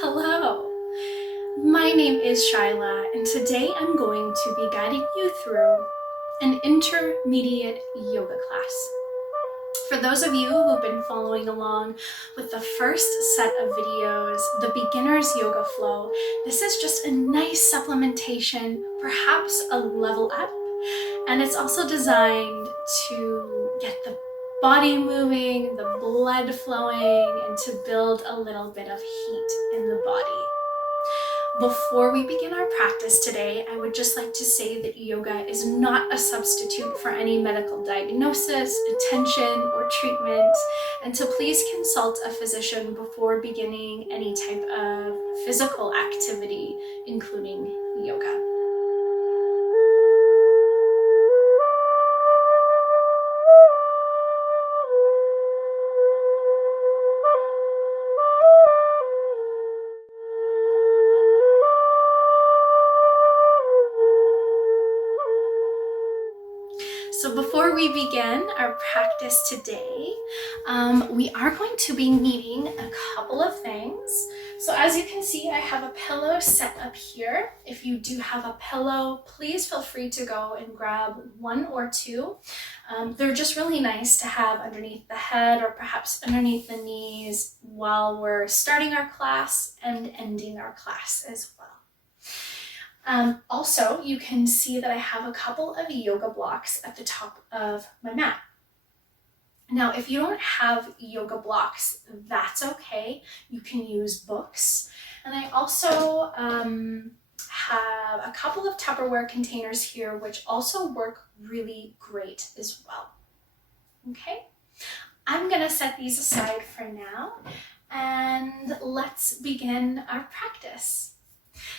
Hello, my name is Shyla, and today I'm going to be guiding you through an intermediate yoga class. For those of you who've been following along with the first set of videos, the beginner's yoga flow, this is just a nice supplementation, perhaps a level up, and it's also designed to get the body moving, the blood flowing, and to build a little bit of heat in the body. Before we begin our practice today, I would just like to say that yoga is not a substitute for any medical diagnosis, attention, or treatment, and to please consult a physician before beginning any type of physical activity, including yoga. So before we begin our practice today, we are going to be needing a couple of things. So as you can see, I have a pillow set up here. If you do have a pillow, please feel free to go and grab one or two. They're just really nice to have underneath the head or perhaps underneath the knees while we're starting our class and ending our class as well. Also, you can see that I have a couple of yoga blocks at the top of my mat. Now, if you don't have yoga blocks, that's okay. You can use books. And I also have a couple of Tupperware containers here, which also work really great as well. Okay, I'm gonna set these aside for now, and let's begin our practice.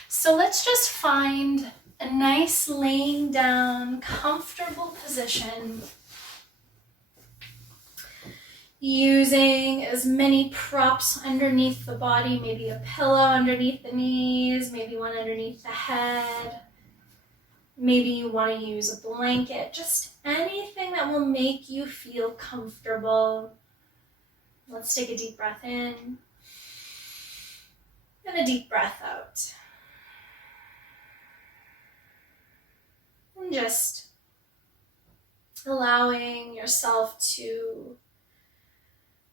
So let's just find a nice laying down, comfortable position, using as many props underneath the body, maybe a pillow underneath the knees, maybe one underneath the head, maybe you want to use a blanket, just anything that will make you feel comfortable. Let's take a deep breath in and a deep breath out. And just allowing yourself to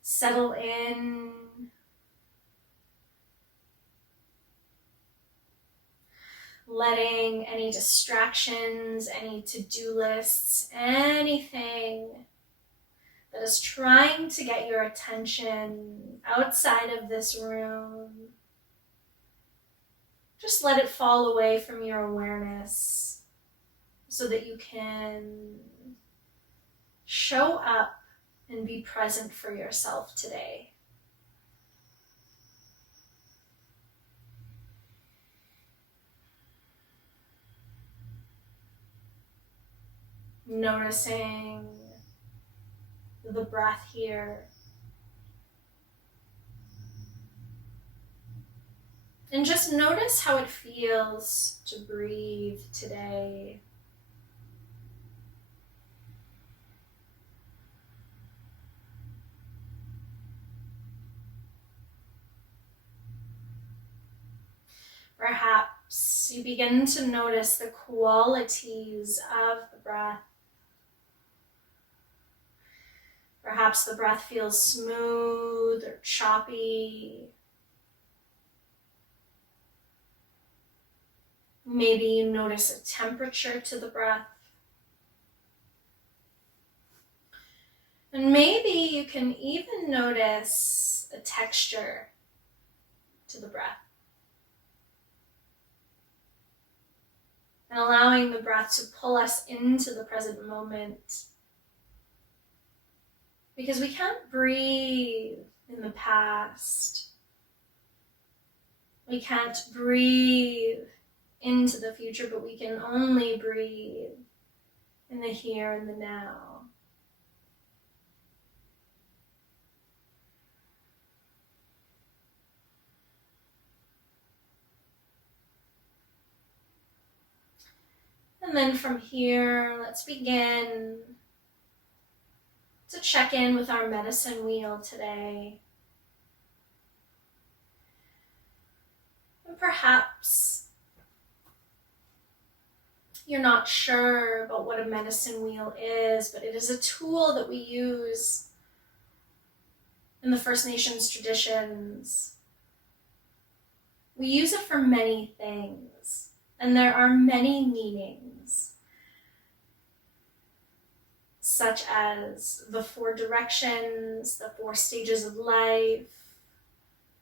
settle in, letting any distractions, any to-do lists, anything that is trying to get your attention outside of this room, just let it fall away from your awareness, so that you can show up and be present for yourself today. Noticing the breath here. And just notice how it feels to breathe today. Perhaps you begin to notice the qualities of the breath. Perhaps the breath feels smooth or choppy. Maybe you notice a temperature to the breath. And maybe you can even notice a texture to the breath. And allowing the breath to pull us into the present moment. Because we can't breathe in the past. We can't breathe into the future, but we can only breathe in the here and the now. And then from here, let's begin to check in with our medicine wheel today. Perhaps you're not sure about what a medicine wheel is, but it is a tool that we use in the First Nations traditions. We use it for many things, and there are many meanings, such as the 4 directions, the 4 stages of life,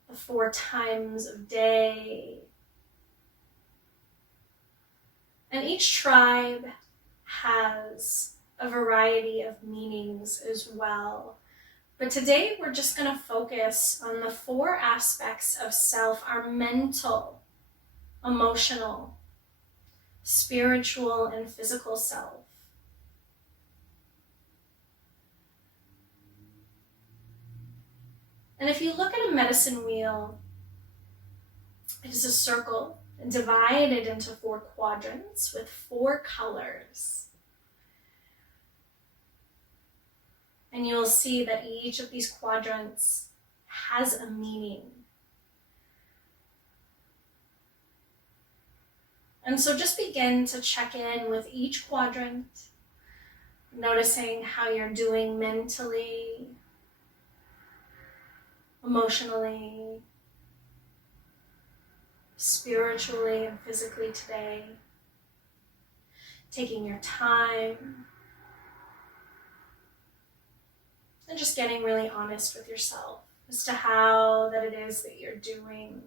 the 4 times of day. And each tribe has a variety of meanings as well. But today we're just going to focus on the 4 aspects of self: our mental, emotional, spiritual, and physical self. And if you look at a medicine wheel, it is a circle divided into 4 quadrants with 4 colors. And you will see that each of these quadrants has a meaning. And so just begin to check in with each quadrant, noticing how you're doing mentally, emotionally, spiritually, and physically today. Taking your time and just getting really honest with yourself as to how that it is that you're doing.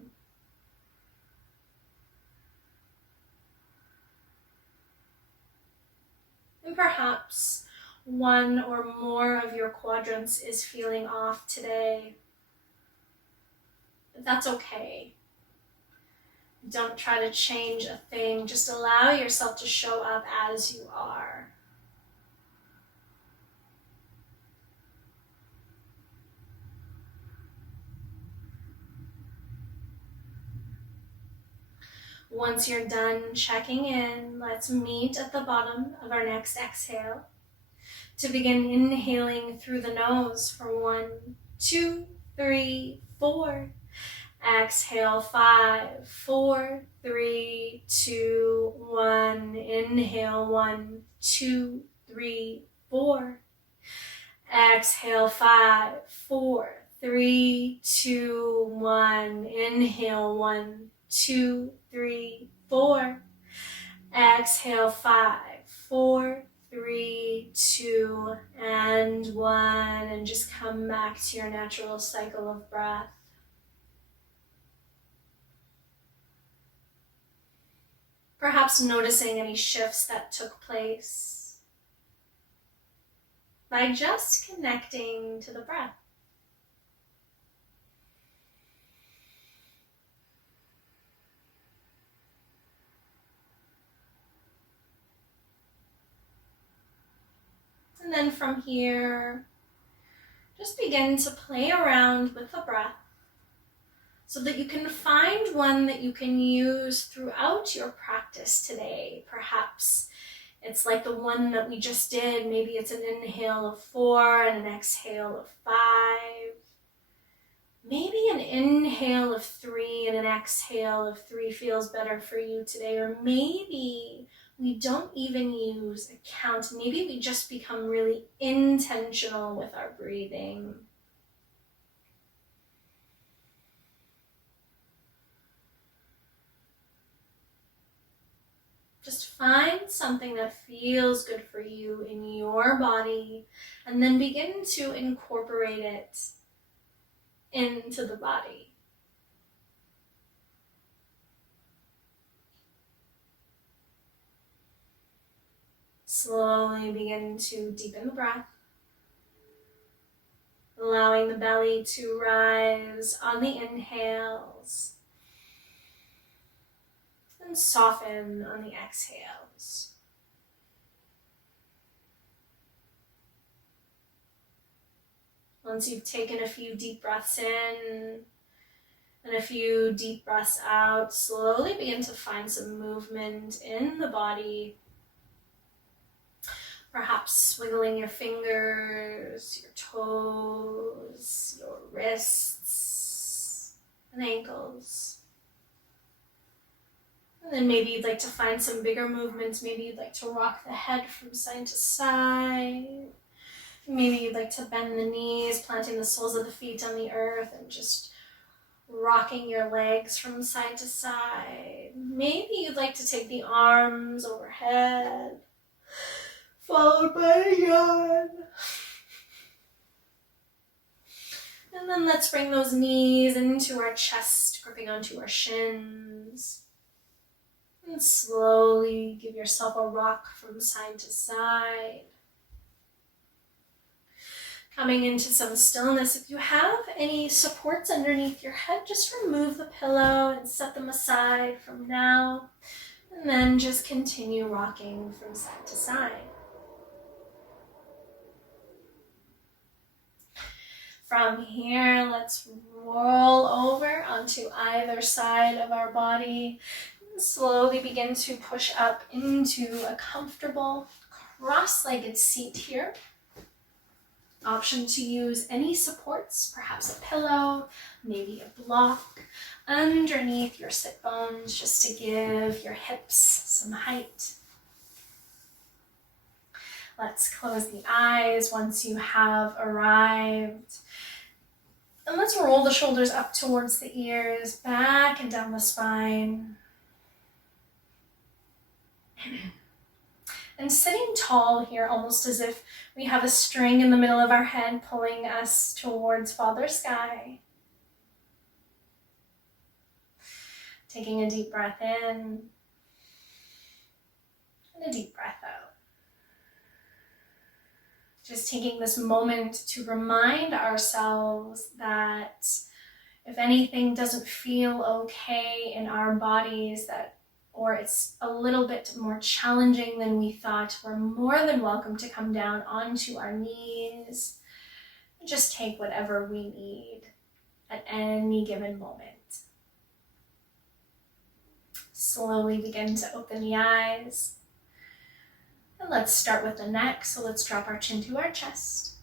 And perhaps one or more of your quadrants is feeling off today. But that's okay. Don't try to change a thing. Just allow yourself to show up as you are. Once you're done checking in, let's meet at the bottom of our next exhale to begin inhaling through the nose for 1, 2, 3, 4. Exhale, 5, 4, 3, 2, 1. Inhale, 1, 2, 3, 4. Exhale, 5, 4, 3, 2, 1. Inhale, 1, 2, 3, 4. Exhale, 5, 4, 3, 2, and 1. And just come back to your natural cycle of breath. Perhaps noticing any shifts that took place by just connecting to the breath. And then from here, just begin to play around with the breath so that you can find one that you can use throughout your practice today. Perhaps it's like the one that we just did. Maybe it's an inhale of 4 and an exhale of 5. Maybe an inhale of 3 and an exhale of 3 feels better for you today. Or maybe we don't even use a count. Maybe we just become really intentional with our breathing. Just find something that feels good for you in your body and then begin to incorporate it into the body. Slowly begin to deepen the breath, allowing the belly to rise on the inhales and soften on the exhales. Once you've taken a few deep breaths in and a few deep breaths out, slowly begin to find some movement in the body. Perhaps wiggling your fingers, your toes, your wrists and ankles. And then maybe you'd like to find some bigger movements. Maybe you'd like to rock the head from side to side. Maybe you'd like to bend the knees, planting the soles of the feet on the earth and just rocking your legs from side to side. Maybe you'd like to take the arms overhead, followed by a yawn. And then let's bring those knees into our chest, gripping onto our shins. And slowly give yourself a rock from side to side. Coming into some stillness. If you have any supports underneath your head, just remove the pillow and set them aside from now. And then just continue rocking from side to side. From here, let's roll over onto either side of our body. And slowly begin to push up into a comfortable cross-legged seat here. Option to use any supports, perhaps a pillow, maybe a block, underneath your sit bones just to give your hips some height. Let's close the eyes once you have arrived. And let's roll the shoulders up towards the ears, back and down the spine. And sitting tall here, almost as if we have a string in the middle of our head pulling us towards Father Sky. Taking a deep breath in and a deep breath out. Just taking this moment to remind ourselves that if anything doesn't feel okay in our bodies, or it's a little bit more challenging than we thought, we're more than welcome to come down onto our knees and just take whatever we need at any given moment. Slowly begin to open the eyes. And let's start with the neck, so let's drop our chin to our chest.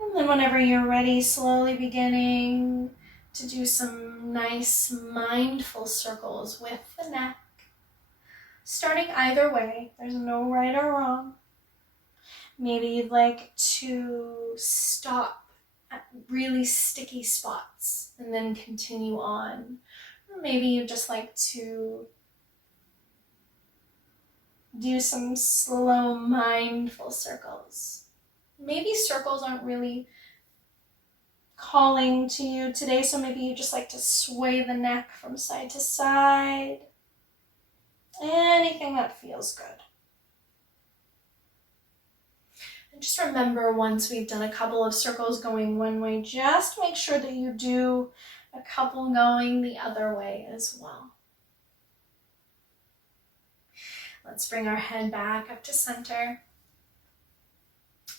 And then whenever you're ready, slowly beginning to do some nice mindful circles with the neck. Starting either way, there's no right or wrong. Maybe you'd like to stop at really sticky spots and then continue on. Or maybe you'd just like to do some slow, mindful circles. Maybe circles aren't really calling to you today, so maybe you just like to sway the neck from side to side. Anything that feels good. And just remember, once we've done a couple of circles going one way, just make sure that you do a couple going the other way as well. Let's bring our head back up to center.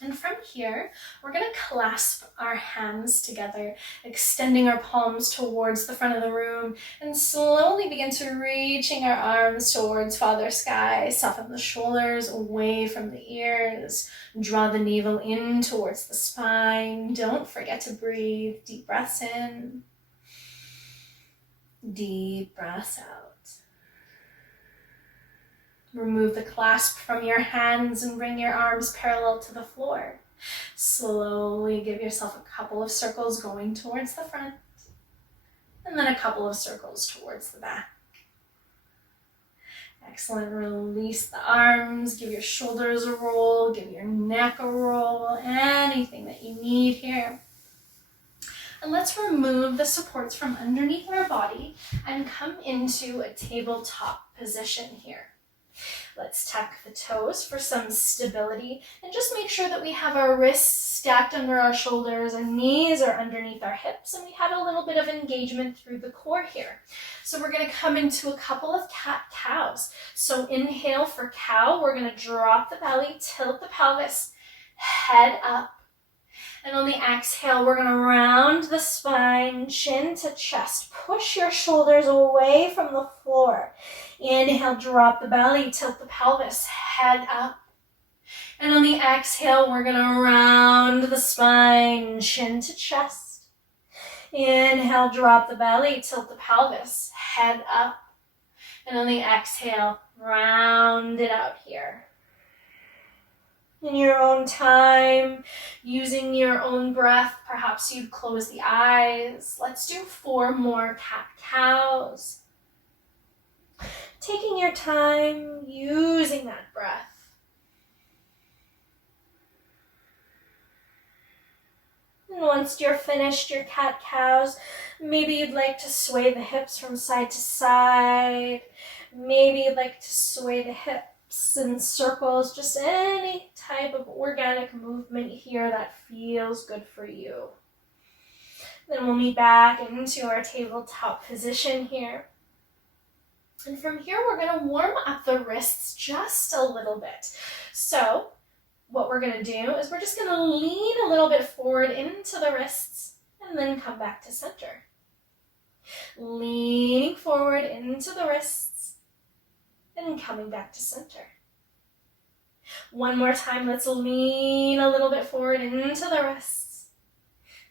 And from here, we're going to clasp our hands together, extending our palms towards the front of the room, and slowly begin to reaching our arms towards Father Sky. Soften the shoulders away from the ears. Draw the navel in towards the spine. Don't forget to breathe. Deep breaths in. Deep breaths out. Remove the clasp from your hands and bring your arms parallel to the floor. Slowly give yourself a couple of circles going towards the front, and then a couple of circles towards the back. Excellent. Release the arms, give your shoulders a roll, give your neck a roll, anything that you need here. And let's remove the supports from underneath our body and come into a tabletop position here. Let's tuck the toes for some stability and just make sure that we have our wrists stacked under our shoulders, our knees are underneath our hips, and we have a little bit of engagement through the core here. So we're going to come into a couple of cat-cows. So inhale for cow, we're going to drop the belly, tilt the pelvis, head up. And on the exhale, we're going to round the spine, chin to chest. Push your shoulders away from the floor. Inhale, drop the belly, tilt the pelvis, head up. And on the exhale, we're going to round the spine, chin to chest. Inhale, drop the belly, tilt the pelvis, head up. And on the exhale, round it out here. In your own time, using your own breath, perhaps you'd close the eyes. Let's do 4 more cat-cows. Taking your time, using that breath. And once you're finished your cat-cows, maybe you'd like to sway the hips from side to side. Maybe you'd like to sway the hips in circles, just any type of organic movement here that feels good for you. Then we'll meet back into our tabletop position here. And from here, we're going to warm up the wrists just a little bit. So what we're going to do is we're just going to lean a little bit forward into the wrists and then come back to center. Leaning forward into the wrists and coming back to center. One more time, let's lean a little bit forward into the wrists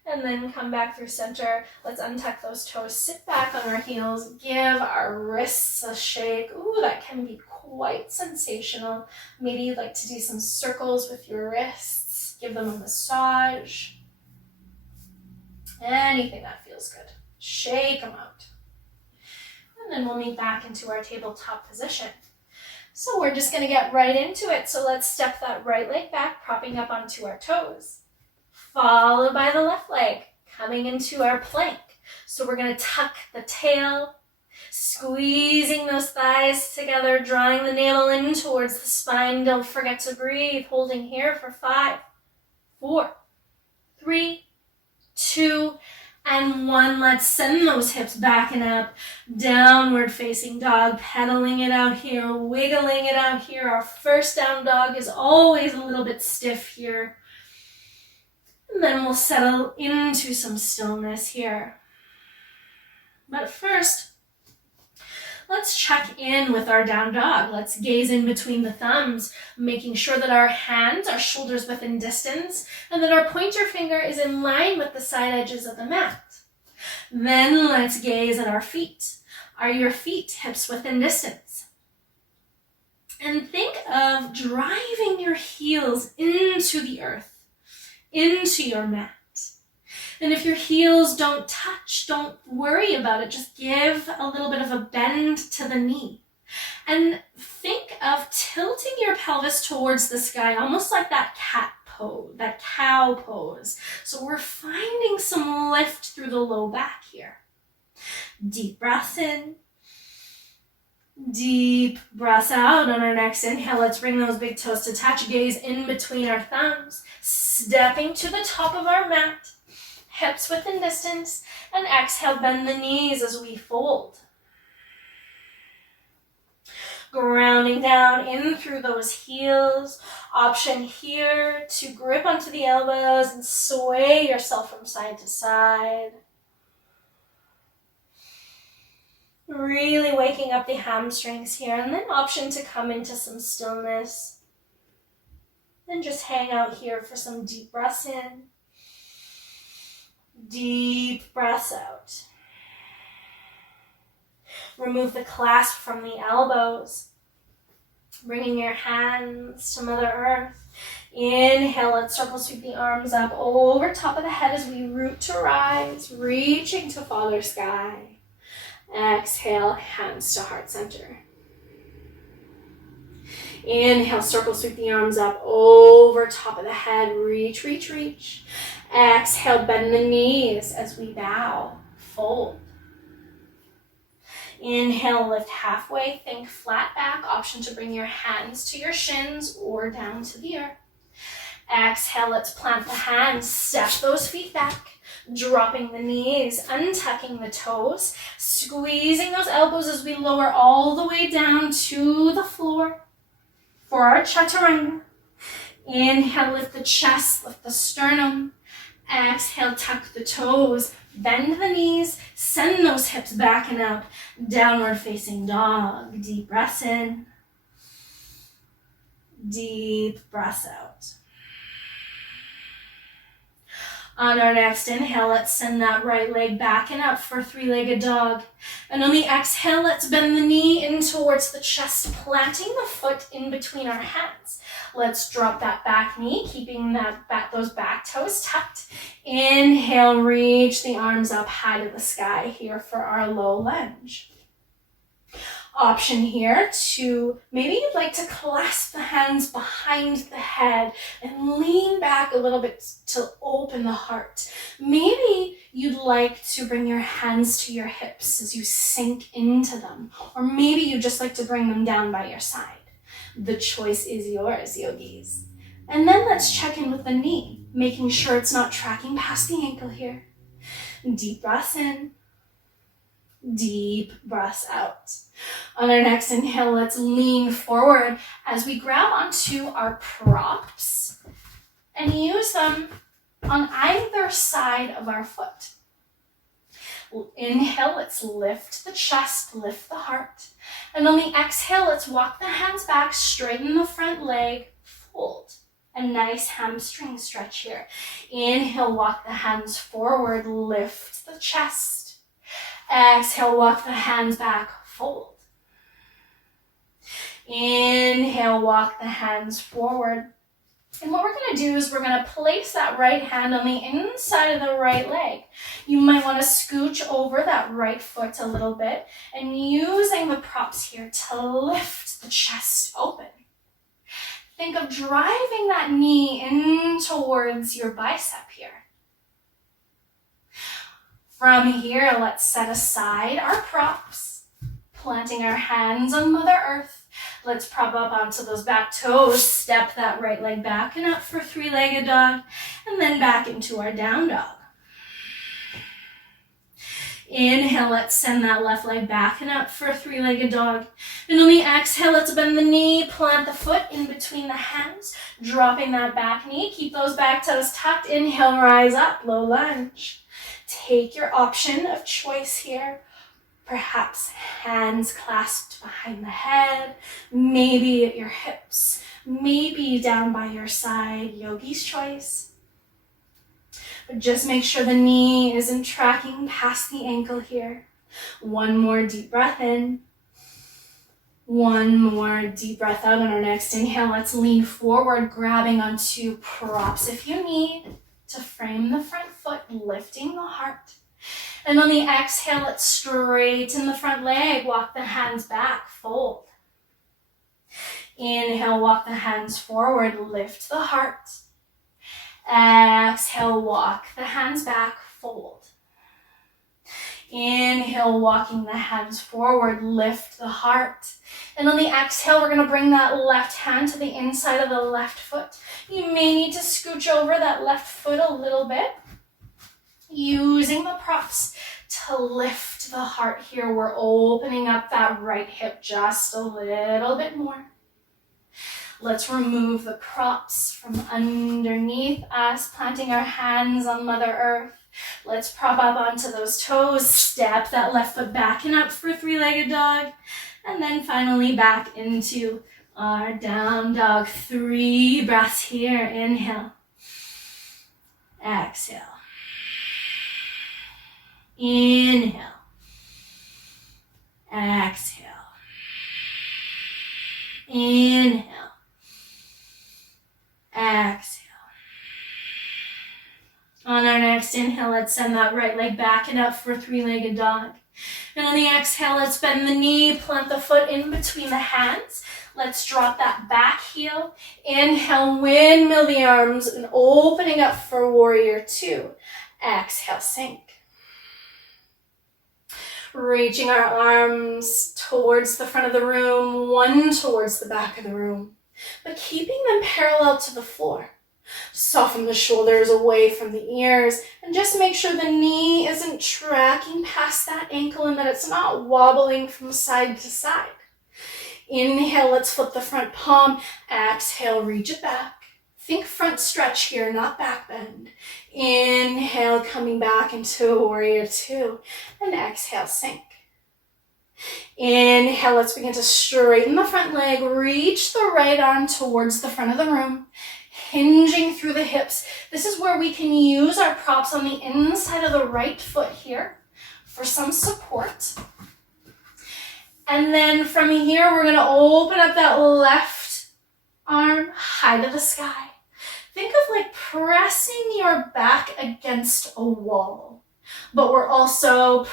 and then come back through center. Let's untuck those toes, sit back on our heels, give our wrists a shake. Ooh, that can be quite sensational. Maybe you'd like to do some circles with your wrists, give them a massage. Anything that feels good. Shake them out. And then we'll meet back into our tabletop position. So we're just going to get right into it. So let's step that right leg back, propping up onto our toes. Followed by the left leg, coming into our plank. So we're going to tuck the tail, squeezing those thighs together, drawing the navel in towards the spine. Don't forget to breathe, holding here for 5, 4, 3, 2, and 1. Let's send those hips back and up. Downward facing dog, pedaling it out here, wiggling it out here. Our first down dog is always a little bit stiff here. And then we'll settle into some stillness here. But first, let's check in with our down dog. Let's gaze in between the thumbs, making sure that our hands are shoulders within distance and that our pointer finger is in line with the side edges of the mat. Then let's gaze at our feet. Are your feet hips within distance? And think of driving your heels into the earth, into your mat. And if your heels don't touch, don't worry about it. Just give a little bit of a bend to the knee. And think of tilting your pelvis towards the sky, almost like that cat pose, that cow pose. So we're finding some lift through the low back here. Deep breaths in. Deep breaths out. On our next inhale, let's bring those big toes to touch. Gaze in between our thumbs. Stepping to the top of our mat. Hips within distance, and exhale, bend the knees as we fold. Grounding down in through those heels. Option here to grip onto the elbows and sway yourself from side to side. Really waking up the hamstrings here, and then option to come into some stillness. Then just hang out here for some deep breaths in. Deep breaths out. Remove the clasp from the elbows. Bringing your hands to Mother Earth. Inhale, let's circle sweep the arms up over top of the head as we root to rise, reaching to Father Sky. Exhale, hands to heart center. Inhale, circle sweep the arms up over top of the head, reach, reach, reach. Exhale, bend the knees as we bow, fold. Inhale, lift halfway, think flat back. Option to bring your hands to your shins or down to the earth. Exhale, let's plant the hands, step those feet back, dropping the knees, untucking the toes, squeezing those elbows as we lower all the way down to the floor for our Chaturanga. Inhale, lift the chest, lift the sternum. Exhale, tuck the toes, bend the knees, send those hips back and up. Downward facing dog. Deep breaths in. Deep breaths out. On our next inhale, let's send that right leg back and up for three-legged dog. And on the exhale, let's bend the knee in towards the chest, planting the foot in between our hands. Let's drop that back knee, keeping those back toes tucked. Inhale, reach the arms up high to the sky here for our low lunge. Option here to, maybe you'd like to clasp the hands behind the head and lean back a little bit to open the heart. Maybe you'd like to bring your hands to your hips as you sink into them, or maybe you just like to bring them down by your side. The choice is yours, yogis. And then let's check in with the knee, making sure it's not tracking past the ankle here. Deep breaths in. Deep breaths out. On our next inhale, let's lean forward as we grab onto our props and use them on either side of our foot. Inhale, let's lift the chest, lift the heart. And on the exhale, let's walk the hands back, straighten the front leg, fold. A nice hamstring stretch here. Inhale, walk the hands forward, lift the chest. Exhale, walk the hands back, fold. Inhale, walk the hands forward. And what we're going to do is we're going to place that right hand on the inside of the right leg. You might want to scooch over that right foot a little bit and using the props here to lift the chest open. Think of driving that knee in towards your bicep here. From here, let's set aside our props, planting our hands on Mother Earth. Let's prop up onto those back toes, step that right leg back and up for three-legged dog, and then back into our down dog. Inhale, let's send that left leg back and up for a three-legged dog. And on the exhale, let's bend the knee, plant the foot in between the hands, dropping that back knee. Keep those back toes tucked. Inhale, rise up, low lunge. Take your option of choice here. Perhaps hands clasped behind the head, maybe at your hips, maybe down by your side, yogi's choice. But just make sure the knee isn't tracking past the ankle here. One more deep breath in. One more deep breath out on our next inhale. Let's lean forward, grabbing onto props if you need to frame the front foot, lifting the heart. And on the exhale, let's straighten the front leg, walk the hands back, fold. Inhale, walk the hands forward, lift the heart. Exhale, walk the hands back, fold. Inhale, walking the hands forward, lift the heart. And on the exhale, we're going to bring that left hand to the inside of the left foot. You may need to scooch over that left foot a little bit, using the props to lift the heart here. We're opening up that right hip just a little bit more. Let's remove the props from underneath us, planting our hands on Mother Earth. Let's prop up onto those toes, step that left foot back and up for three-legged dog, and then finally back into our down dog. 3 breaths here. Inhale. Exhale. Inhale. Exhale. Inhale. Exhale. On our next inhale, let's send that right leg back and up for a three-legged dog. And on the exhale, let's bend the knee, plant the foot in between the hands. Let's drop that back heel. Inhale, windmill the arms and opening up for warrior 2. Exhale, sink. Reaching our arms towards the front of the room, one towards the back of the room, but keeping them parallel to the floor. Soften the shoulders away from the ears and just make sure the knee isn't tracking past that ankle and that it's not wobbling from side to side. Inhale, let's flip the front palm. Exhale, reach it back. Think front stretch here, not back bend. Inhale, coming back into warrior 2. And exhale, sink. Inhale, let's begin to straighten the front leg. Reach the right arm towards the front of the room. hinging through the hips. This is where we can use our props on the inside of the right foot here for some support. And then from here, we're going to open up that left arm high to the sky. Think of like pressing your back against a wall, but we're also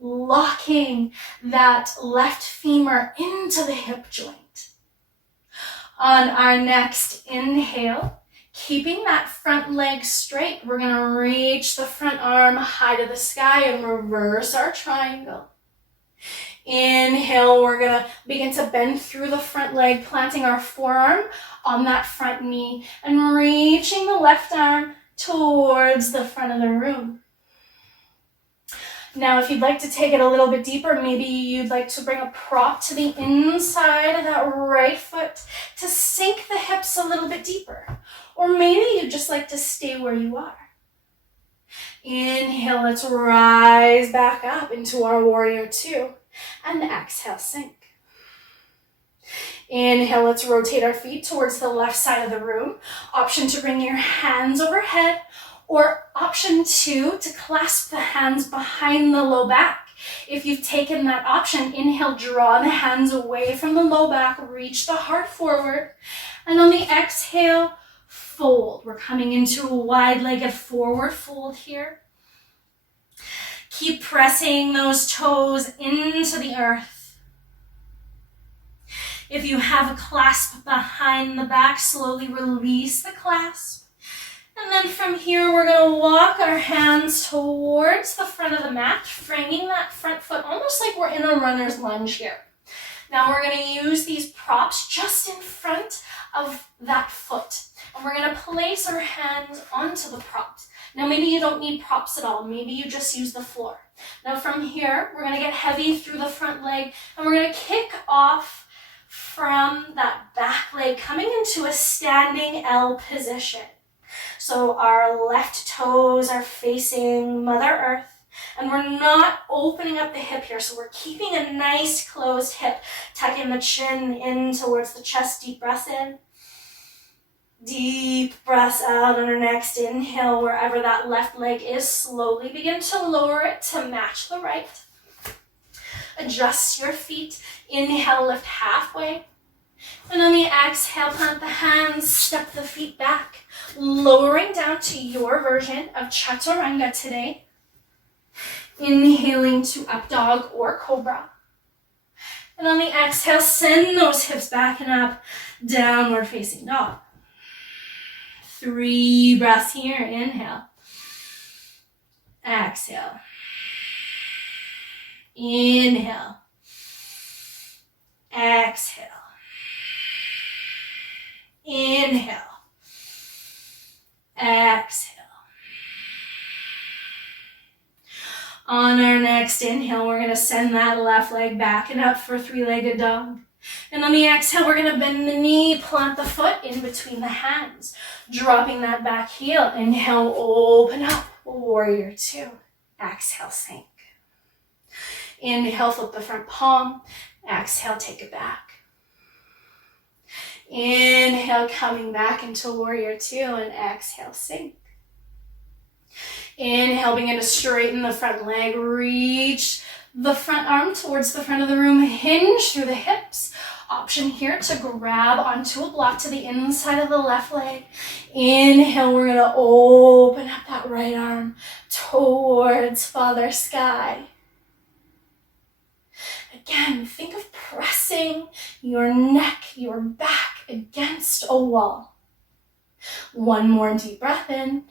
locking that left femur into the hip joint. On our next inhale, keeping that front leg straight, we're going to reach the front arm high to the sky and reverse our triangle. Inhale, we're going to begin to bend through the front leg, planting our forearm on that front knee and reaching the left arm towards the front of the room. Now, if you'd like to take it a little bit deeper, maybe you'd like to bring a prop to the inside of that right foot to sink the hips a little bit deeper. Or maybe you'd just like to stay where you are. Inhale, let's rise back up into our warrior two. And exhale, sink. Inhale, let's rotate our feet towards the left side of the room. Option to bring your hands overhead, or option two, to clasp the hands behind the low back. If you've taken that option, inhale, draw the hands away from the low back, reach the heart forward. And on the exhale, fold. We're coming into a wide-legged forward fold here. Keep pressing those toes into the earth. If you have a clasp behind the back, slowly release the clasp. And then from here, we're going to walk our hands towards the front of the mat, framing that front foot almost like we're in a runner's lunge here. Now we're going to use these props just in front of that foot. And we're going to place our hands onto the props. Now maybe you don't need props at all. Maybe you just use the floor. Now from here, we're going to get heavy through the front leg, and we're going to kick off from that back leg, coming into a standing L position. So our left toes are facing Mother Earth, and we're not opening up the hip here. So we're keeping a nice closed hip, tucking the chin in towards the chest. Deep breath in. Deep breaths out on our next inhale. Wherever that left leg is, slowly begin to lower it to match the right. Adjust your feet. Inhale, lift halfway. And on the exhale, plant the hands, step the feet back, lowering down to your version of Chaturanga today. Inhaling to up dog or cobra. And on the exhale, send those hips back and up, downward facing dog. 3 breaths here. Inhale. Exhale. Inhale. Exhale. Inhale. Exhale. On our next inhale, we're going to send that left leg back and up for 3-legged dog. And on the exhale, we're going to bend the knee, plant the foot in between the hands, dropping that back heel. Inhale, open up, warrior two. Exhale, sink. Inhale, flip the front palm. Exhale, take it back. Inhale, coming back into warrior two, and exhale, sink. Inhale, begin to straighten the front leg, reach the front arm towards the front of the room, hinge through the hips. Option here to grab onto a block to the inside of the left leg. Inhale, we're going to open up that right arm towards Father Sky. Again, think of pressing your neck, your back against a wall. One more deep breath in.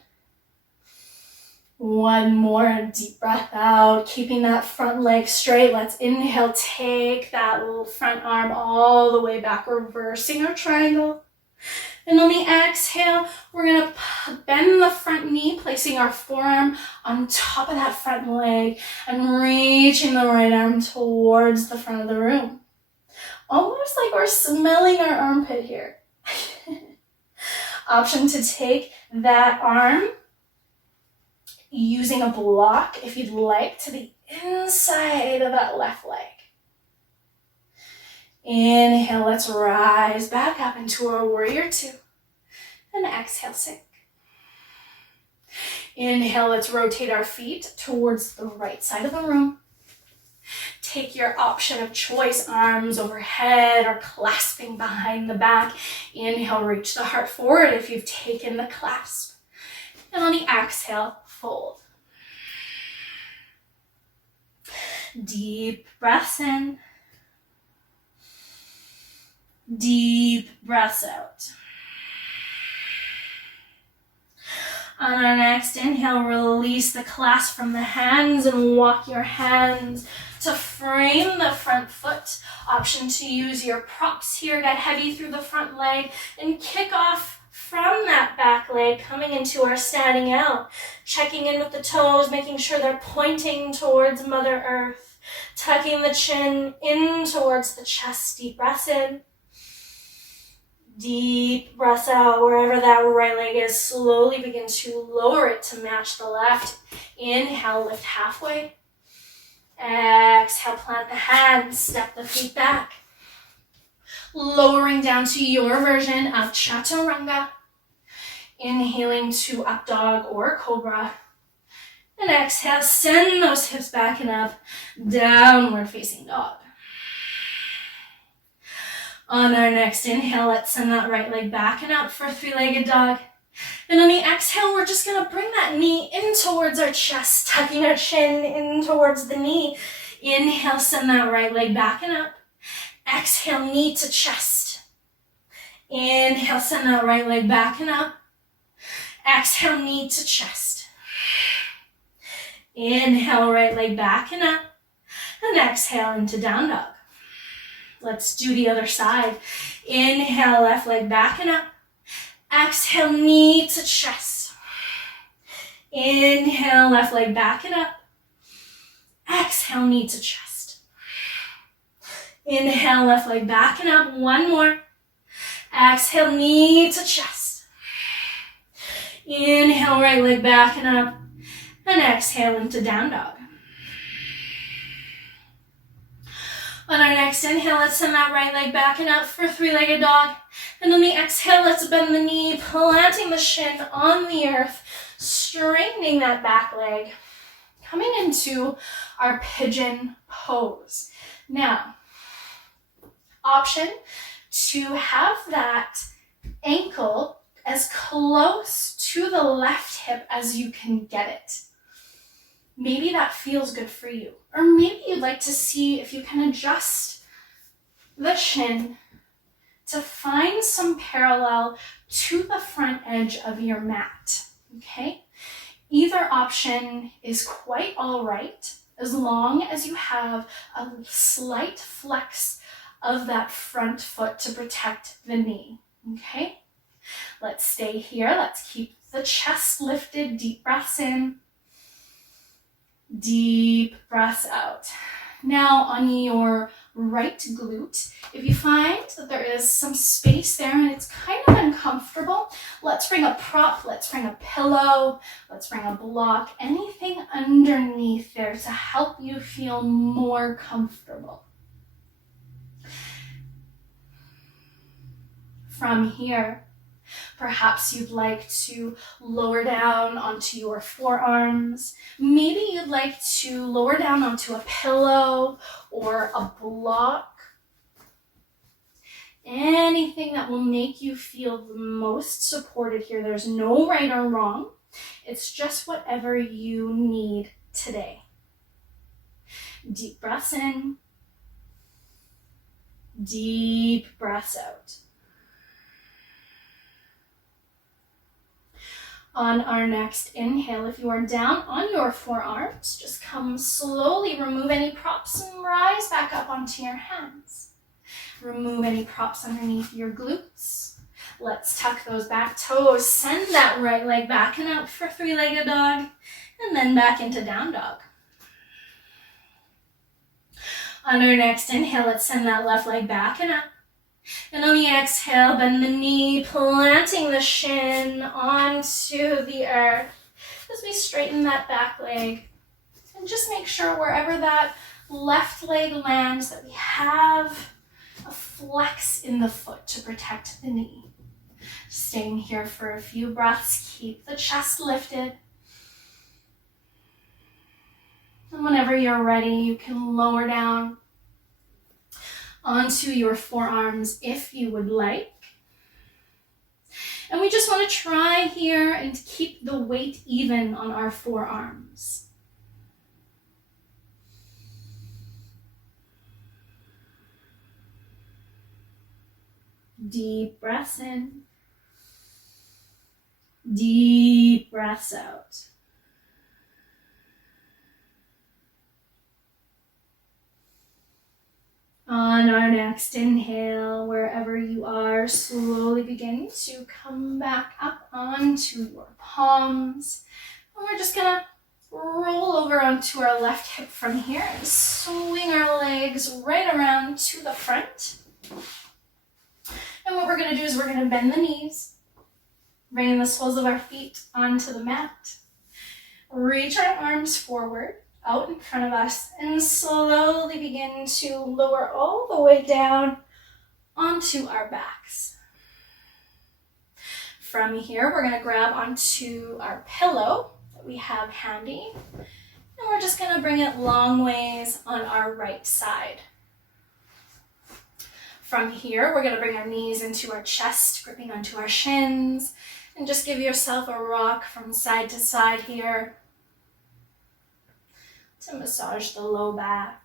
One more deep breath out, keeping that front leg straight. Let's inhale, take that little front arm all the way back, reversing our triangle. And on the exhale, we're going to bend the front knee, placing our forearm on top of that front leg and reaching the right arm towards the front of the room. Almost like we're smelling our armpit here. Option to take that arm using a block, if you'd like, to the inside of that left leg. Inhale, let's rise back up into our warrior two. And exhale, sink. Inhale, let's rotate our feet towards the right side of the room. Take your option of choice, arms overhead or clasping behind the back. Inhale, reach the heart forward if you've taken the clasp. And on the exhale, fold. Deep breaths in. Deep breaths out. On our next inhale, release the clasp from the hands and walk your hands to frame the front foot. Option to use your props here. Get heavy through the front leg and kick off from that back leg, coming into our standing out. Checking in with the toes, making sure they're pointing towards Mother Earth. Tucking the chin in towards the chest. Deep breaths in. Deep breaths out. Wherever that right leg is, slowly begin to lower it to match the left. Inhale, lift halfway. Exhale, plant the hands, step the feet back. Lowering down to your version of Chaturanga. Inhaling to up dog or cobra. And exhale, send those hips back and up. Downward facing dog. On our next inhale, let's send that right leg back and up for three-legged dog. And on the exhale, we're just going to bring that knee in towards our chest, tucking our chin in towards the knee. Inhale, send that right leg back and up. Exhale, knee to chest. Inhale, send that right leg back and up. Exhale, knee to chest. Inhale, right leg back and up. And exhale into down dog. Let's do the other side. Inhale, left leg back and up. Exhale, knee to chest. Inhale, left leg back and up. Exhale, knee to chest. Inhale, left leg back and up. One more. Exhale, knee to chest. Inhale, right leg back and up. And exhale into down dog. On our next inhale, let's send that right leg back and up for three-legged dog. And on the exhale, let's bend the knee, planting the shin on the earth, straightening that back leg, coming into our pigeon pose. Now, option to have that ankle as close to the left hip as you can get it. Maybe that feels good for you. Or maybe you'd like to see if you can adjust the shin to find some parallel to the front edge of your mat, okay? Either option is quite all right, as long as you have a slight flex of that front foot to protect the knee, okay? Let's stay here. Let's keep the chest lifted, deep breaths in. Deep breaths out. Now on your right glute, if you find that there is some space there and it's kind of uncomfortable, let's bring a prop, let's bring a pillow, let's bring a block, anything underneath there to help you feel more comfortable. From here, perhaps you'd like to lower down onto your forearms. Maybe you'd like to lower down onto a pillow or a block. Anything that will make you feel the most supported here. There's no right or wrong. It's just whatever you need today. Deep breaths in. Deep breaths out. On our next inhale, if you are down on your forearms, just come slowly, remove any props and rise back up onto your hands. Remove any props underneath your glutes. Let's tuck those back toes. Send that right leg back and up for three-legged dog, and then back into down dog. On our next inhale, let's send that left leg back and up. And on the exhale, bend the knee, planting the shin onto the earth as we straighten that back leg. And just make sure wherever that left leg lands that we have a flex in the foot to protect the knee. Staying here for a few breaths, keep the chest lifted. And whenever you're ready, you can lower down onto your forearms if you would like. And we just want to try here and keep the weight even on our forearms. Deep breaths in. Deep breaths out. On our next inhale, wherever you are, slowly begin to come back up onto your palms. And we're just gonna roll over onto our left hip from here and swing our legs right around to the front. And what we're gonna do is we're gonna bend the knees, bringing the soles of our feet onto the mat. Reach our arms forward, out in front of us, and slowly begin to lower all the way down onto our backs. From here, we're going to grab onto our pillow that we have handy, and we're just going to bring it long ways on our right side. From here, we're going to bring our knees into our chest, gripping onto our shins, and just give yourself a rock from side to side here to massage the low back.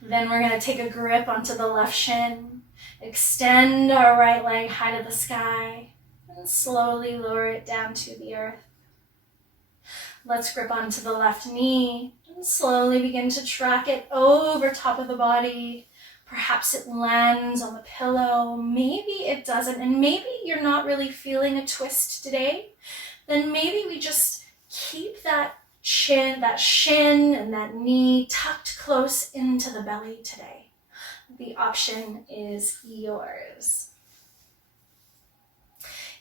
Then we're going to take a grip onto the left shin, extend our right leg high to the sky, and slowly lower it down to the earth. Let's grip onto the left knee and slowly begin to track it over top of the body. Perhaps it lands on the pillow, maybe it doesn't, and maybe you're not really feeling a twist today. Then maybe we just keep that shin and that knee tucked close into the belly today. The option is yours.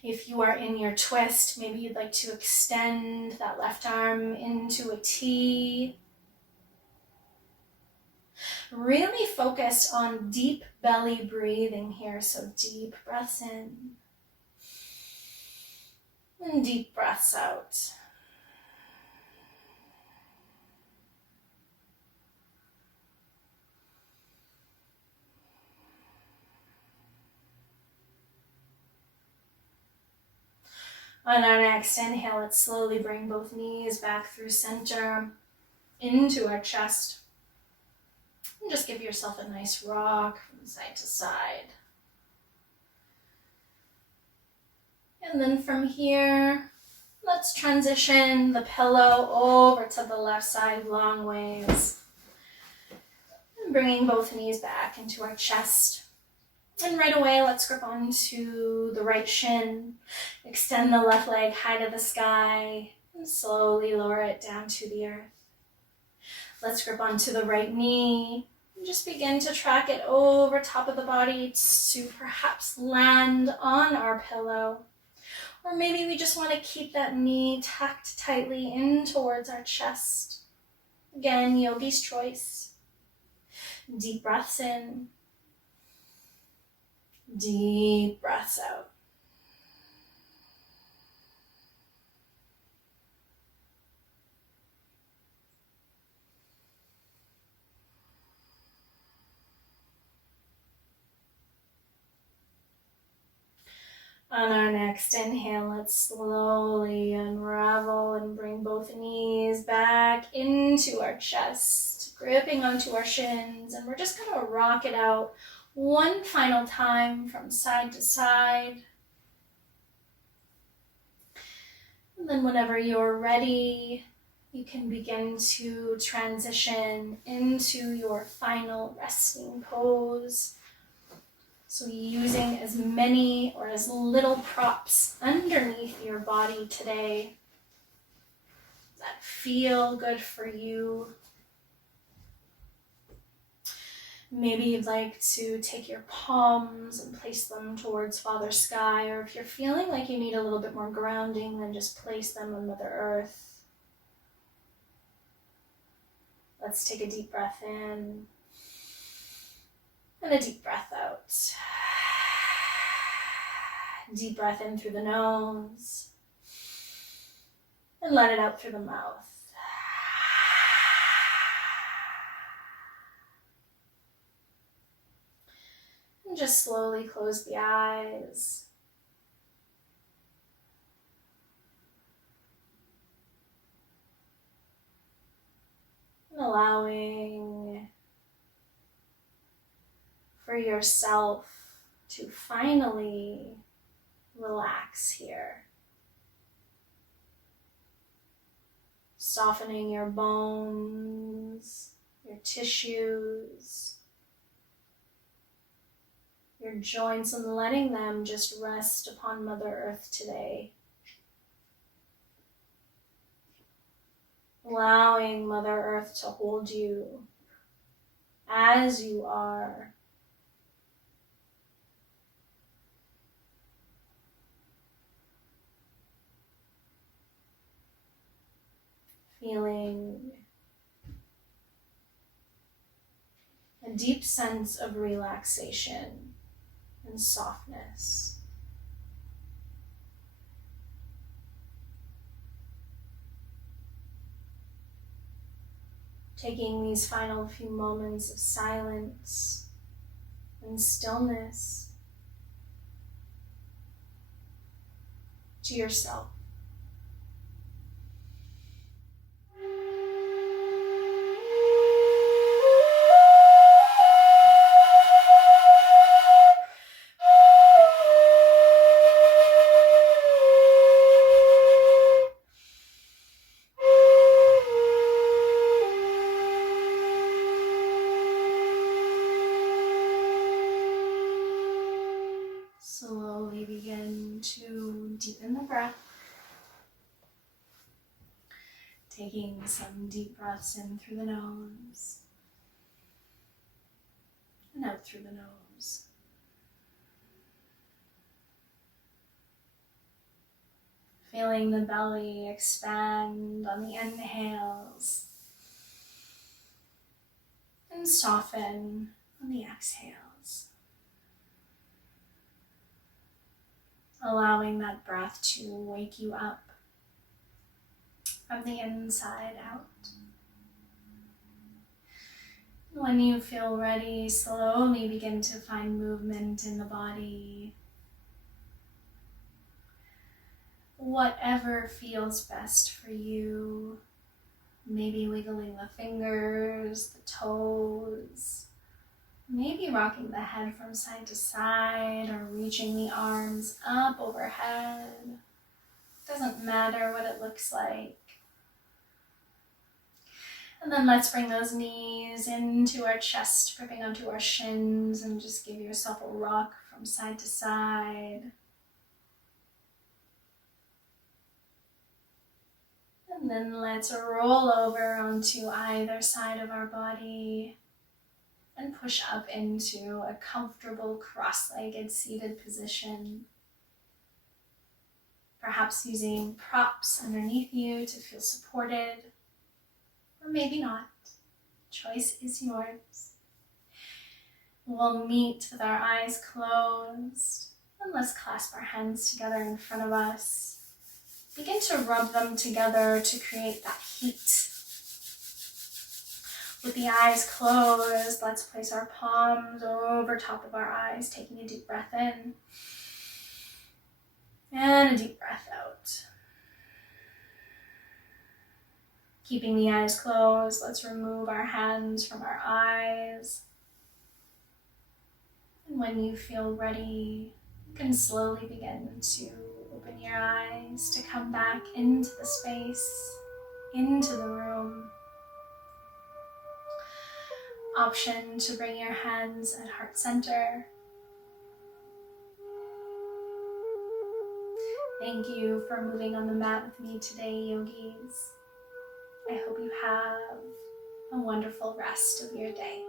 If you are in your twist, maybe you'd like to extend that left arm into a T. Really focus on deep belly breathing here. So deep breaths in and deep breaths out. On our next inhale, let's slowly bring both knees back through center into our chest. And just give yourself a nice rock from side to side. And then from here, let's transition the pillow over to the left side long ways. And bringing both knees back into our chest. And right away, let's grip onto the right shin, extend the left leg high to the sky, and slowly lower it down to the earth. Let's grip onto the right knee, and just begin to track it over top of the body to perhaps land on our pillow. Or maybe we just want to keep that knee tucked tightly in towards our chest. Again, yogi's choice. Deep breaths in. Deep breaths out. On our next inhale, let's slowly unravel and bring both knees back into our chest, gripping onto our shins, and we're just going to rock it out one final time from side to side. And then whenever you're ready, you can begin to transition into your final resting pose. So using as many or as little props underneath your body today that feel good for you. Maybe you'd like to take your palms and place them towards Father Sky, or if you're feeling like you need a little bit more grounding, then just place them on Mother Earth. Let's take a deep breath in and a deep breath out. Deep breath in through the nose and let it out through the mouth. And just slowly close the eyes. And allowing for yourself to finally relax here. Softening your bones, your tissues, your joints, and letting them just rest upon Mother Earth today. Allowing Mother Earth to hold you as you are. Feeling a deep sense of relaxation and softness. Taking these final few moments of silence and stillness to yourself. Slowly begin to deepen the breath. Taking some deep breaths in through the nose and out through the nose. Feeling the belly expand on the inhales and soften on the exhales. Allowing that breath to wake you up from the inside out. When you feel ready, slowly begin to find movement in the body. Whatever feels best for you. Maybe wiggling the fingers, the toes. Maybe rocking the head from side to side or reaching the arms up overhead. Doesn't matter what it looks like. And then let's bring those knees into our chest, gripping onto our shins, and just give yourself a rock from side to side. And then let's roll over onto either side of our body and push up into a comfortable cross-legged seated position. Perhaps using props underneath you to feel supported, or maybe not. Choice is yours. We'll meet with our eyes closed, and let's clasp our hands together in front of us. Begin to rub them together to create that heat. With the eyes closed, let's place our palms over top of our eyes, taking a deep breath in and a deep breath out. Keeping the eyes closed, let's remove our hands from our eyes. And when you feel ready, you can slowly begin to open your eyes to come back into the space, into the room. Option to bring your hands at heart center. Thank you for moving on the mat with me today, yogis. I hope you have a wonderful rest of your day.